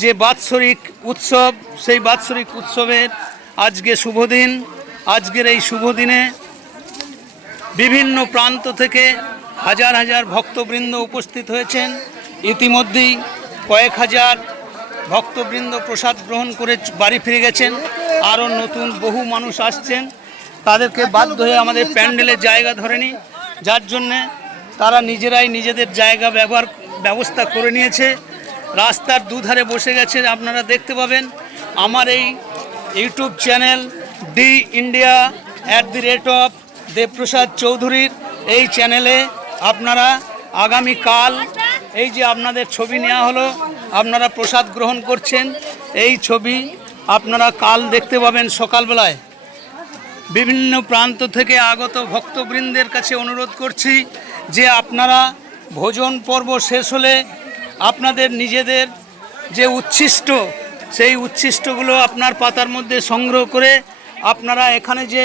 যে বাৎসরিক উৎসব, সেই বাৎসরিক উৎসবের আজকে শুভ দিন। আজকের এই শুভ দিনে বিভিন্ন প্রান্ত থেকে হাজার হাজার ভক্তবৃন্দ উপস্থিত হয়েছেন। ইতিমধ্যেই কয়েক হাজার ভক্তবৃন্দ প্রসাদ গ্রহণ করে বাড়ি ফিরে গেছেন। আরও নতুন বহু মানুষ আসছেন, তাদেরকে বাধ্য হয়ে আমাদের প্যান্ডেলের জায়গা ধরেনি, যার জন্যে তারা নিজেরাই নিজেদের জায়গা ব্যবস্থা করে নিয়েছে। রাস্তার দুধারে বসে গেছে। আপনারা দেখতে পাবেন আমার এই YouTube channel D India @Debprasad চৌধুরীর এই চ্যানেলে আপনারা আগামীকাল এই যে আপনাদের ছবি নেওয়া হলো, আপনারা প্রসাদ গ্রহণ করছেন, এই ছবি আপনারা কাল দেখতে পাবেন সকালবেলায়। বিভিন্ন প্রান্ত থেকে আগত ভক্তবৃন্দের কাছে অনুরোধ করছি যে আপনারা ভোজন পর্ব শেষ হলে আপনাদের নিজেদের যে উচ্ছিষ্ট, সেই উচ্ছিষ্টগুলো আপনার পাতার মধ্যে সংগ্রহ করে আপনারা এখানে যে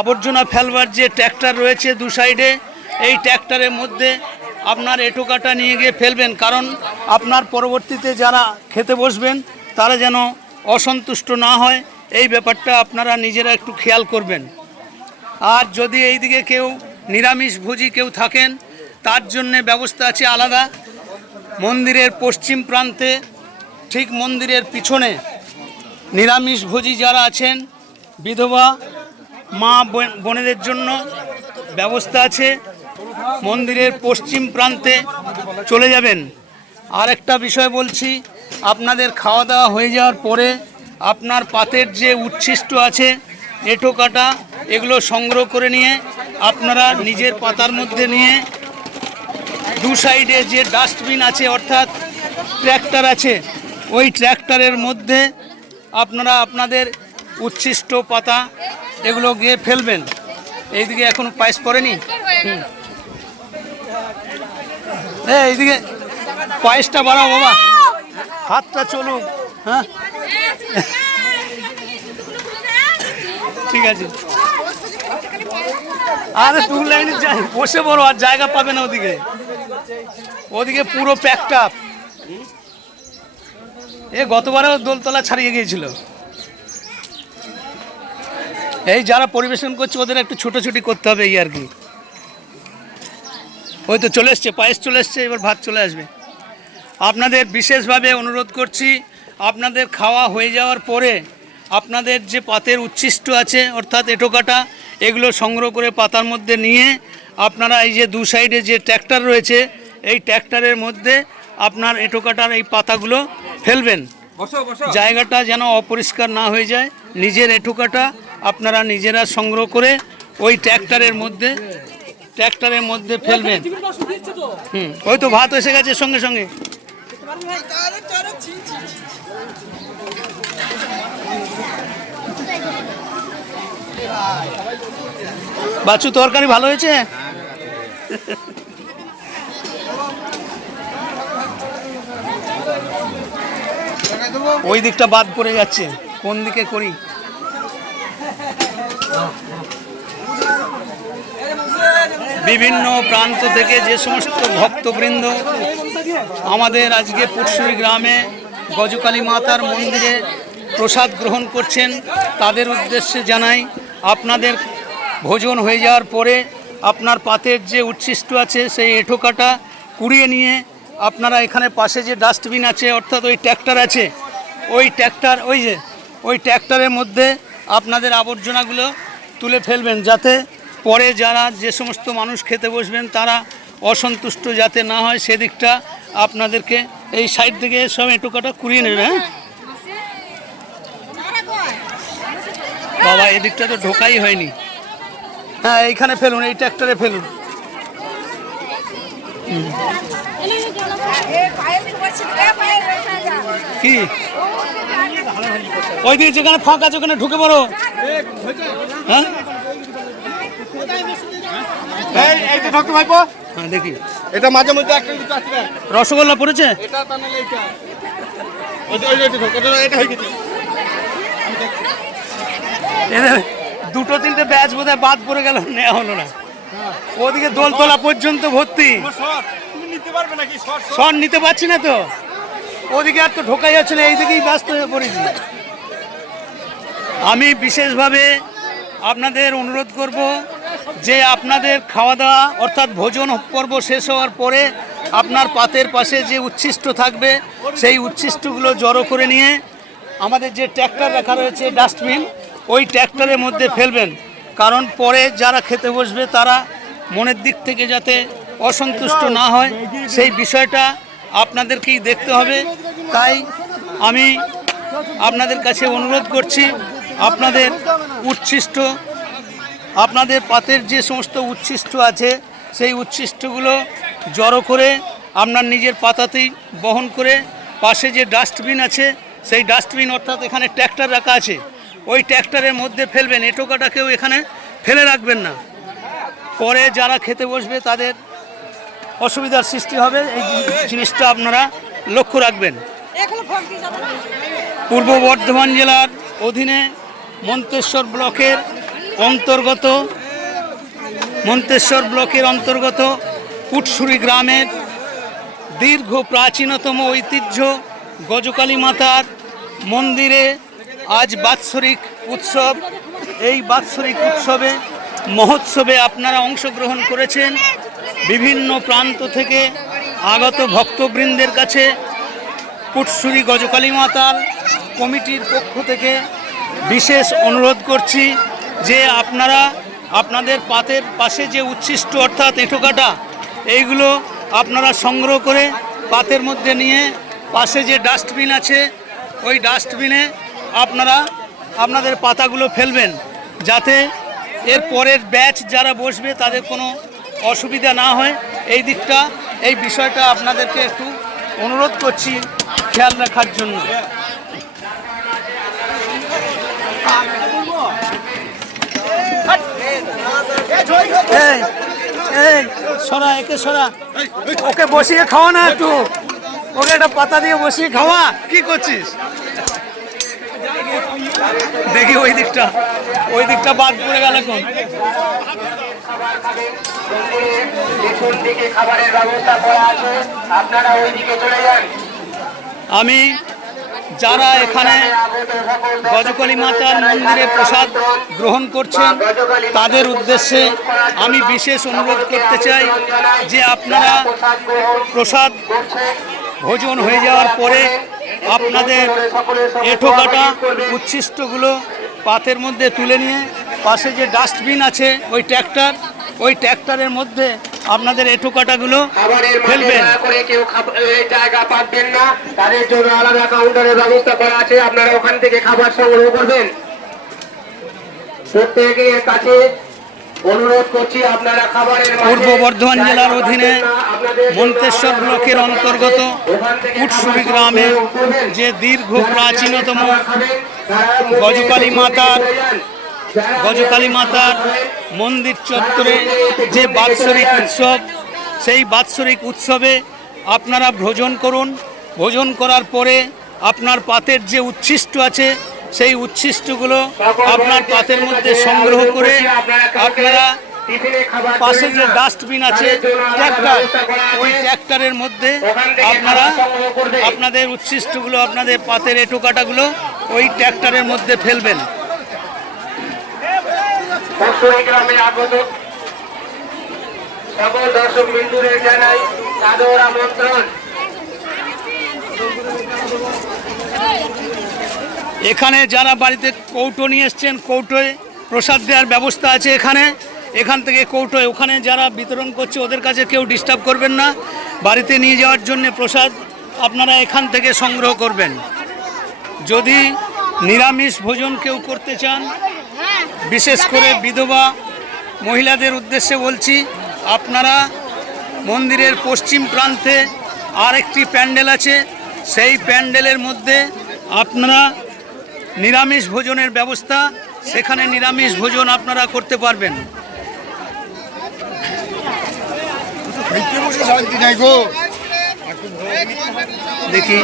আবর্জনা ফেলবার যে ট্র্যাক্টর রয়েছে দু সাইডে, এই ট্র্যাক্টরের মধ্যে আপনার এঁটোকাটা নিয়ে গিয়ে ফেলবেন। কারণ আপনার পরবর্তীতে যারা খেতে বসবেন তারা যেন অসন্তুষ্ট না হয়, এই ব্যাপারটা আপনারা নিজেরা একটু খেয়াল করবেন। আর যদি এইদিকে কেউ নিরামিষভোজী কেউ থাকেন, তার জন্যে ব্যবস্থা আছে আলাদা। মন্দিরের পশ্চিম প্রান্তে, ঠিক মন্দিরের পিছনে নিরামিষভোজী যারা আছেন, বিধবা মা বোনেদের জন্য ব্যবস্থা আছে। মন্দিরের পশ্চিম প্রান্তে চলে যাবেন। আর একটা বিষয় বলছি, আপনাদের খাওয়া দাওয়া হয়ে যাওয়ার পরে আপনার পাতের যে উচ্ছিষ্ট আছে, এঁটো কাটা, এগুলো সংগ্রহ করে নিয়ে আপনারা নিজের পাতার মধ্যে নিয়ে দু সাইডে যে ডাস্টবিন আছে অর্থাৎ ট্র্যাক্টর আছে, ওই ট্র্যাক্টরের মধ্যে আপনারা আপনাদের উচ্ছিষ্ট পাতা এগুলো গিয়ে ফেলবেন। এইদিকে এখন পায়েস পড়েনি, এইদিকে পায়েসটা বাড়াও বাবা, হাতটা চলুক। হ্যাঁ ঠিক আছে। আরে দু লাইনে যাই, বসে বড় আর জায়গা পাবে না ওদিকে, ওদিকে পুরো প্যাকড আপ। গতবারেও দোলতলা ছাড়িয়ে গিয়েছিল। এই যারা পরিবেশন করছে ওদের একটু ছুটোছুটি করতে হবে, এই আর কি। ওই তো চলে এসছে, পায়েস চলে এসছে, এবার ভাত চলে আসবে। আপনাদের বিশেষভাবে অনুরোধ করছি, আপনাদের খাওয়া হয়ে যাওয়ার পরে আপনাদের যে পাতের উচ্ছিষ্ট আছে অর্থাৎ এঁটোকাটা, এগুলো সংগ্রহ করে পাতার মধ্যে নিয়ে আপনারা এই যে দু সাইডে যে ট্র্যাক্টর রয়েছে, এই ট্র্যাক্টরের মধ্যে আপনার এঁটোকাটার এই পাতাগুলো ফেলবেন। জায়গাটা যেন অপরিষ্কার না হয়ে যায়। নিজের এঁটোকাটা আপনারা নিজেরা সংগ্রহ করে ওই ট্র্যাক্টরের মধ্যে ফেলবেন। ওই তো ভাত এসে গেছে সঙ্গে সঙ্গে। বাচ্চু তরকারি ভালো হয়েছে? ওই দিকটা বাদ পড়ে যাচ্ছে, কোন দিকে করি? বিভিন্ন প্রান্ত থেকে যে সমস্ত ভক্তবৃন্দ আমাদের আজকে পুটসুরি গ্রামে গজকালী মাতার মন্দিরে প্রসাদ গ্রহণ করছেন, তাদের উদ্দেশ্যে জানাই, আপনাদের ভোজন হয়ে যাওয়ার পরে আপনার পাতের যে উচ্ছিষ্ট আছে সেই এঁটোকাটা কুড়িয়ে নিয়ে আপনারা এখানে পাশে যে ডাস্টবিন আছে অর্থাৎ ওই ট্র্যাক্টর আছে, ওই ট্র্যাক্টরের মধ্যে আপনাদের আবর্জনাগুলো তুলে ফেলবেন, যাতে পরে যারা যে সমস্ত মানুষ খেতে বসবেন তারা অসন্তুষ্ট যাতে না হয়, সেদিকটা আপনাদেরকে এই সাইড থেকে সব এঁটোকাটা কুড়িয়ে নেবে। হ্যাঁ বাবা, এদিকটা তো ঢোকাই হয়নি। হ্যাঁ এইখানে ফেলুন, এই ট্র্যাক্টরে ফেলুন। কি ওই দিকে যেখানে ফাঁকা আছে ওখানে ঢুকে পড়ো। হ্যাঁ দেখি, এটা মাঝে মধ্যে রসগোল্লা পড়েছে। দুটো তিনটে ব্যাচ বোধহয় বাদ পড়ে গেল, নেওয়া হলো না। ওদিকে দোলতলা পর্যন্ত ভর্তি। শট নিতে পারছি না তো, ওদিকে আর তো ঢোকা যাচ্ছে না, এইদিকেই ব্যস্ত হয়ে পড়েছি। আমি বিশেষভাবে আপনাদের অনুরোধ করব যে আপনাদের খাওয়া দাওয়া অর্থাৎ ভোজন পর্ব শেষ হওয়ার পরে আপনার পাতের পাশে যে উচ্ছিষ্ট থাকবে সেই উচ্ছিষ্টগুলো জড়ো করে নিয়ে আমাদের যে ট্র্যাক্টর রাখা রয়েছে ডাস্টবিন, ওই ট্র্যাক্টরের মধ্যে ফেলবেন। কারণ পরে যারা খেতে বসবে তারা মনের দিক থেকে যাতে অসন্তুষ্ট না হয় সেই বিষয়টা আপনাদেরকেই দেখতে হবে। তাই আমি আপনাদের কাছে অনুরোধ করছি আপনাদের উচ্ছিষ্ট, আপনাদের পাতের যে সমস্ত উচ্ছিষ্ট আছে সেই উচ্ছিষ্টগুলো জড়ো করে আপনার নিজের পাতাতেই বহন করে পাশে যে ডাস্টবিন আছে সেই ডাস্টবিন অর্থাৎ এখানে ট্র্যাক্টর রাখা আছে ওই ট্র্যাক্টরের মধ্যে ফেলবেন। এটোকাটাকেও এখানে ফেলে রাখবেন না, পরে যারা খেতে বসবে তাদের অসুবিধার সৃষ্টি হবে। এই জিনিসটা আপনারা লক্ষ্য রাখবেন। পূর্ব বর্ধমান জেলার অধীনে মন্তেশ্বর ব্লকের অন্তর্গত কুটসুরি গ্রামের দীর্ঘ প্রাচীনতম ঐতিহ্য গজকালী মাতার মন্দিরে আজ বাৎসরিক উৎসব। এই বাৎসরিক মহোৎসবে আপনারা অংশগ্রহণ করেছেন। বিভিন্ন প্রান্ত থেকে আগত ভক্তবৃন্দের কাছে কুটসুরি গজকালী মাতার কমিটির পক্ষ থেকে বিশেষ অনুরোধ করছি যে আপনারা আপনাদের পাতের পাশে যে উচ্ছিষ্ট অর্থাৎ এঁঠোকাটা এইগুলো আপনারা সংগ্রহ করে পাতের মধ্যে নিয়ে পাশে যে ডাস্টবিন আছে ওই ডাস্টবিনে আপনারা আপনাদের পাতাগুলো ফেলবেন, যাতে এর পরের ব্যাচ যারা বসবে তাদের কোনো অসুবিধা না হয়। এই বিষয়টা আপনাদেরকে একটু অনুরোধ করছি খেয়াল রাখার জন্য। সরা, একে সরা, ওকে বসিয়ে খাওয়া না, একটু ওকে একটা পাতা দিয়ে বসিয়ে খাওয়া। কি করছিস দেখি, ওই দিকটা বাদ পড়ে গেল। এখন আমি যারা এখানে গজকালী মাতার মন্দিরে প্রসাদ গ্রহণ করছেন তাদের উদ্দেশ্যে আমি বিশেষ অনুরোধ করতে চাই যে আপনারা প্রসাদ ভোজন হয়ে যাওয়ার পরে আপনাদের এঁঠোকাটা উচ্ছিষ্টগুলো পাতের মধ্যে তুলে নিয়ে পাশে যে ডাস্টবিন আছে ওই ট্র্যাক্টরের মধ্যে আপনাদের এঁঠোকাটাগুলো ফেলবেন। কেউ জায়গা পাবেন না, তাদের জন্য আলাদা কাউন্টারের ব্যবস্থা করা আছে, আপনারা ওখান থেকে খাবার সংগ্রহ করবেন। প্রত্যেকের কাছে অনুরোধ করছি আপনারা খাবারের পূর্ব বর্ধমান জেলার অধীনে মন্তেশ্বর ব্লকের অন্তর্গত কুটসুরি গ্রামের যে দীর্ঘ প্রাচীনতম গজকালী মাতার মন্দির চত্বরে যে বাৎসরিক উৎসব, সেই বাৎসরিক উৎসবে আপনারা ভোজন করুন। ভোজন করার পরে আপনার পাতের যে উচ্ছিষ্ট আছে সেই উচ্ছিষ্টগুলো আপনার পাতের মধ্যে সংগ্রহ করে আপনারা পাশে যে ডাস্টবিন আছে ট্র্যাক্টর, ওই ট্র্যাক্টরের মধ্যে আপনারা আপনাদের উচ্ছিষ্টগুলো আপনাদের পাতের এঁঠোকাটাগুলো ওই ট্র্যাক্টরের মধ্যে ফেলবেন। গ্রামে আগত সকল দর্শক বিন্দুদের জানাই সাদর আমন্ত্রণ। এখানে যারা বাড়িতে কৌটো নিয়ে এসছেন, কৌটোয় প্রসাদ দেওয়ার ব্যবস্থা আছে। এখান থেকে কৌটোয় ওখানে যারা বিতরণ করছে ওদের কাছে কেউ ডিস্টার্ব করবেন না। বাড়িতে নিয়ে যাওয়ার জন্য প্রসাদ আপনারা এখান থেকে সংগ্রহ করবেন। যদি নিরামিষ ভোজন কেউ করতে চান, বিশেষ করে বিধবা মহিলাদের উদ্দেশ্যে বলছি, আপনারা মন্দিরের পশ্চিম প্রান্তে আরেকটি প্যান্ডেল আছে, সেই প্যান্ডেলের মধ্যে আপনারা নিরামিষ ভোজনের ব্যবস্থা, সেখানে নিরামিষ ভোজন আপনারা করতে পারবেন। দেখি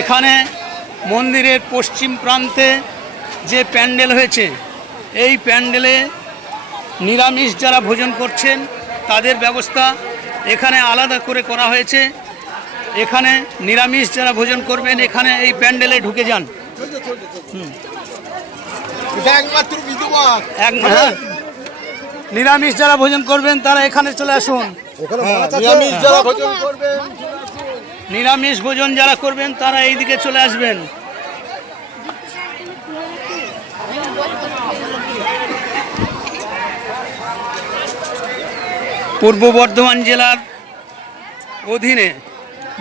এখানে মন্দিরের পশ্চিম প্রান্তে যে প্যান্ডেল হয়েছে, এই প্যান্ডেলে নিরামিষ যারা ভোজন করছেন তাদের ব্যবস্থা, এখানে আলাদা করে করা হয়েছে। এখানে নিরামিষ যারা ভোজন করবেন এখানে এই প্যান্ডেলে ঢুকে যান। হ্যাঁ, নিরামিষ যারা ভোজন করবেন তারা এখানে চলে আসুন। নিরামিষ ভোজন যারা করবেন তারা এইদিকে চলে আসবেন। পূর্ব বর্ধমান জেলার অধীনে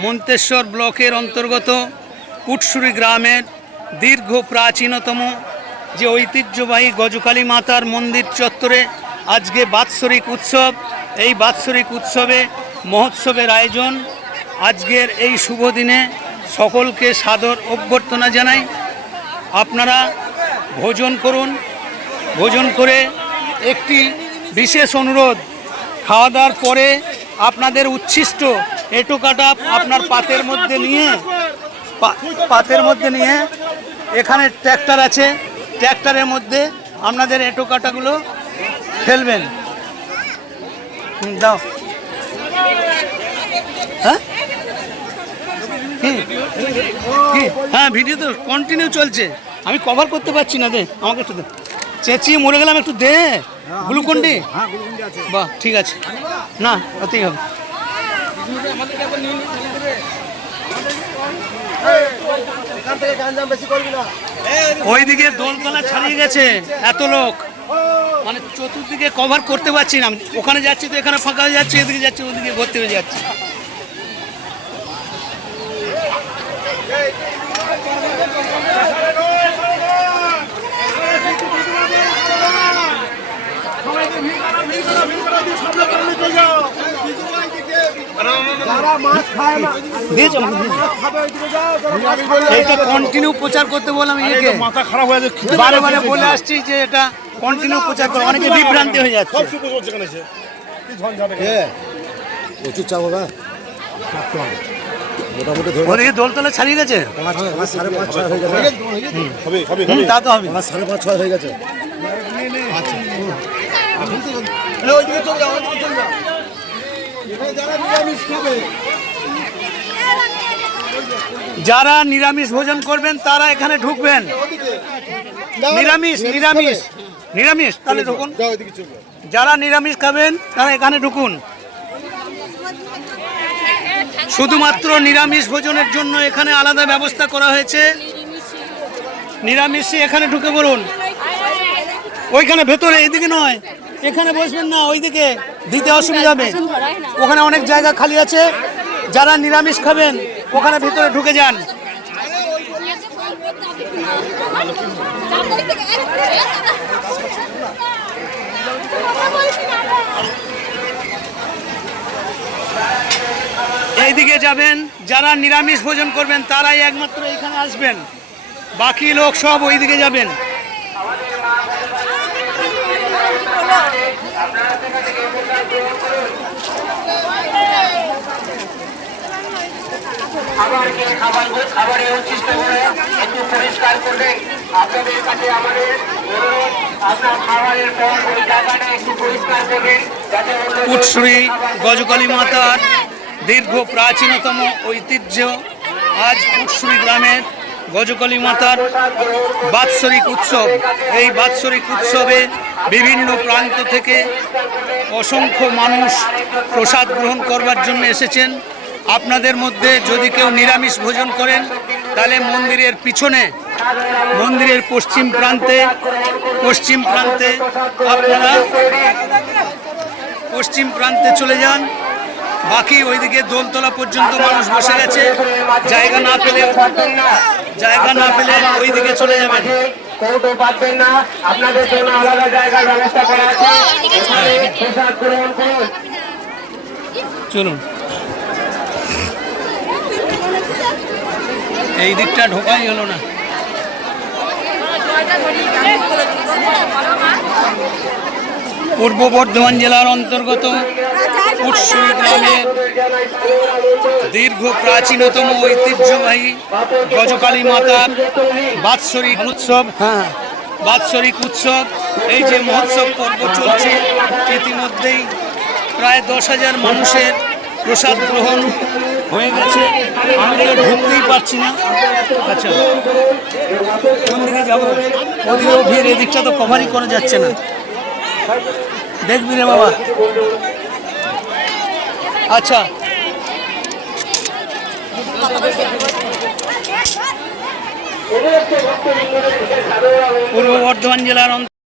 মন্তেশ্বর ব্লকের অন্তর্গত কুটসুরি গ্রামের দীর্ঘ প্রাচীনতম যে ঐতিহ্যবাহী গজকালী মাতার মন্দির চত্বরে আজকে বাৎসরিক উৎসব। এই বাৎসরিক উৎসবে মহোৎসবের আয়োজন। আজকের এই শুভ দিনে সকলকে সাদর অভ্যর্থনা জানাই। আপনারা ভোজন করুন। ভোজন করে একটি বিশেষ অনুরোধ, খাওয়া দাওয়ার পরে আপনাদের উচ্ছিষ্ট এঁটো কাটা আপনার পাতের মধ্যে নিয়ে এখানে ট্র্যাক্টর আছে, ট্র্যাক্টরের মধ্যে আপনাদের এঁটো কাটাগুলো ফেলবেন। দাও। হ্যাঁ হ্যাঁ, ভিডিও তো কন্টিনিউ চলছে, আমি কভার করতে পারছি না। দে আমাকে একটু দে, চেঁচিয়ে মরে গেলাম, একটু দে। গ্লুকন্ডি? বাহ, ঠিক আছে, না ওতেই হবে। ওইদিকে দোলতলা ছাড়িয়ে গেছে, এত লোক, মানে চতুর্দিকে কভার করতে পারছি না। ওখানে যাচ্ছি তো এখানে ফাঁকা হয়ে যাচ্ছে, এদিকে যাচ্ছি ওদিকে ভর্তি হয়ে যাচ্ছে। এটা কন্টিনিউ প্রচার করতে বললাম, একে মাথা খারাপ হয়ে যাচ্ছে, বারে বারে বলে আসছি যে এটা কন্টিনিউ প্রচার করে, অনেকে বিভ্রান্তি হয়ে যাচ্ছে। ওদিকে দোলতলা ছাড়িয়ে গেছে, তা তো হবে, 5:30-6 হয়ে গেছে। যারা নিরামিষ ভোজন করবেন তারা এখানে ঢুকবেন। নিরামিষ নিরামিষ নিরামিষ তাহলে ঢুকুন। যারা নিরামিষ খাবেন তারা এখানে ঢুকুন। শুধুমাত্র নিরামিষ ভোজনের জন্য এখানে আলাদা ব্যবস্থা করা হয়েছে। নিরামিষই এখানে ঢুকে বলুন। ওইখানে ভেতরে, এইদিকে নয়, এখানে বসবেন না, ওইদিকে দিতে অসুবিধা হবে, ওখানে অনেক জায়গা খালি আছে। যারা নিরামিষ খাবেন ওখানে ভেতরে ঢুকে যান। এইদিকে যাবেন, যারা নিরামিষ ভোজন করবেন তারাই একমাত্র এখানে আসবেন, বাকি লোক সব ওইদিকে যাবেন। খাবারের উচ্ছিষ্ট করে একটু পরিষ্কার করবেন। আপনাদের কাছে আমাদের অনুরোধ, আপনার খাবারের পর ওই জায়গাটা একটু পরিষ্কার করবেন। কুটসুরি গজকালী মাতার দীর্ঘ প্রাচীনতম ঐতিহ্য। আজ কুটসুরি গ্রামের গজকালী মাতার বাৎসরিক উৎসব। এই বাৎসরিক উৎসবে বিভিন্ন প্রান্ত থেকে অসংখ্য মানুষ প্রসাদ গ্রহণ করবার জন্য এসেছেন। আপনাদের মধ্যে যদি কেউ নিরামিষ ভোজন করেন তাহলে মন্দিরের পিছনে, মন্দিরের পশ্চিম প্রান্তে আপনারা পশ্চিম প্রান্তে চলে যান। বাকি ওইদিকে দোলতলা পর্যন্ত মানুষ বসে গেছে, জায়গা না পেলে ওইদিকে চলে যাবেন। আপনাদের জন্য আলাদা জায়গার ব্যবস্থা করা আছে, প্রসাদ গ্রহণ করুন। চলুন, এই দিকটা ঢোকাই হলো না। পূর্ব বর্ধমান জেলার অন্তর্গত কুটসুরি গ্রামের দীর্ঘ প্রাচীনতম ঐতিহ্যবাহী গজকালী মাতার বাৎসরিক উৎসব। বাৎসরিক উৎসব, এই যে মহোৎসব পর্ব চলছে, ইতিমধ্যেই প্রায় 10,000 মানুষের প্রসাদ গ্রহণ হয়ে গেছে। আমি দিকে ঢুকতেই পারছি না। আচ্ছা, কোন দিকে যাবো? ওদিকেও ভিড়, এদিকটা তো কভারই করা যাচ্ছে না। দেখবি রে বাবা। আচ্ছা, পূর্ব বর্ধমান জেলার